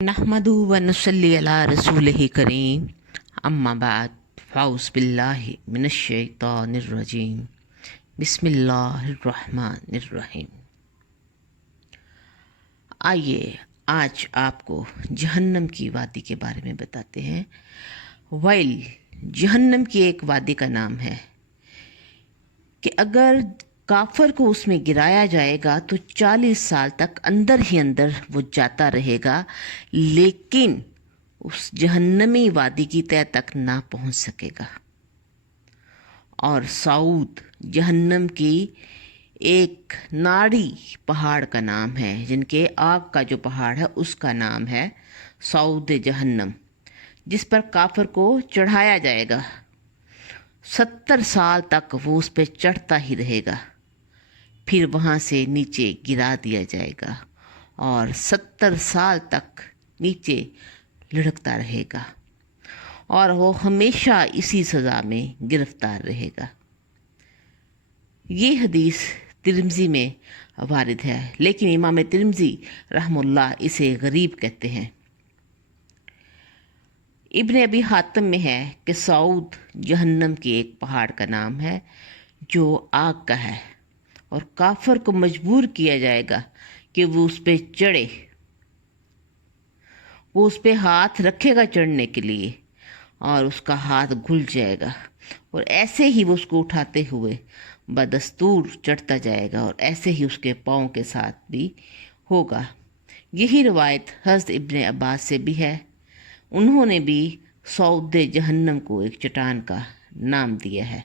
नहमदु व नसल्ली अला रसूलिहि करीम अम्मा बाद फ़ाउज़ बिल्लाहि मिनश शैतानिर रजीम बिस्मिल्लाहिर रहमानिर रहीम। आइए आज आपको जहन्नम की वादी के बारे में बताते हैं। वैल जहन्नम की एक वादी का नाम है कि अगर काफर को उसमें गिराया जाएगा तो 40 साल तक अंदर ही अंदर वो जाता रहेगा, लेकिन उस जहन्नमी वादी की तह तक ना पहुंच सकेगा। और सऊद जहन्नम की एक नाड़ी पहाड़ का नाम है, जिनके आग का जो पहाड़ है उसका नाम है सऊद जहन्नम, जिस पर काफर को चढ़ाया जाएगा। 70 साल तक वो उस पर चढ़ता ही रहेगा, फिर वहाँ से नीचे गिरा दिया जाएगा और 70 साल तक नीचे लुढ़कता रहेगा और वो हमेशा इसी सज़ा में गिरफ्तार रहेगा। ये हदीस तिरमिज़ी में वारिद है, लेकिन इमाम तिरमिज़ी रहमुल्लाह इसे गरीब कहते हैं। इब्न अबी हातिम में है कि सऊद जहन्नम के एक पहाड़ का नाम है जो आग का है और काफर को मजबूर किया जाएगा कि वो उस पर चढ़े। वो उस पर हाथ रखेगा चढ़ने के लिए और उसका हाथ घुल जाएगा और ऐसे ही वो उसको उठाते हुए बदस्तूर चढ़ता जाएगा और ऐसे ही उसके पाँव के साथ भी होगा। यही रवायत हज़रत इब्न अब्बास से भी है। उन्होंने भी सऊद जहन्नम को एक चट्टान का नाम दिया है।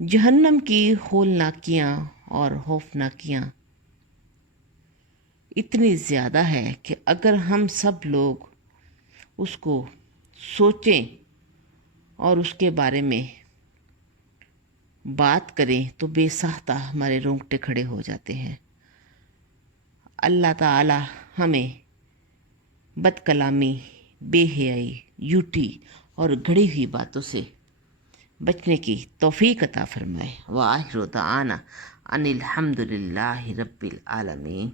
जहन्नम की होलनाकियाँ और खौफनाकियाँ इतनी ज़्यादा है कि अगर हम सब लोग उसको सोचें और उसके बारे में बात करें तो बेसाख्ता हमारे रोंगटे खड़े हो जाते हैं। अल्लाह ताला हमें बदकलामी, बेहयाई, झूठी और गढ़ी हुई बातों से बचने की तौफीक अता फरमाए। व आखिर दाअवाना अनिल हम्दुलिल्लाहि रब्बिल आलमीन।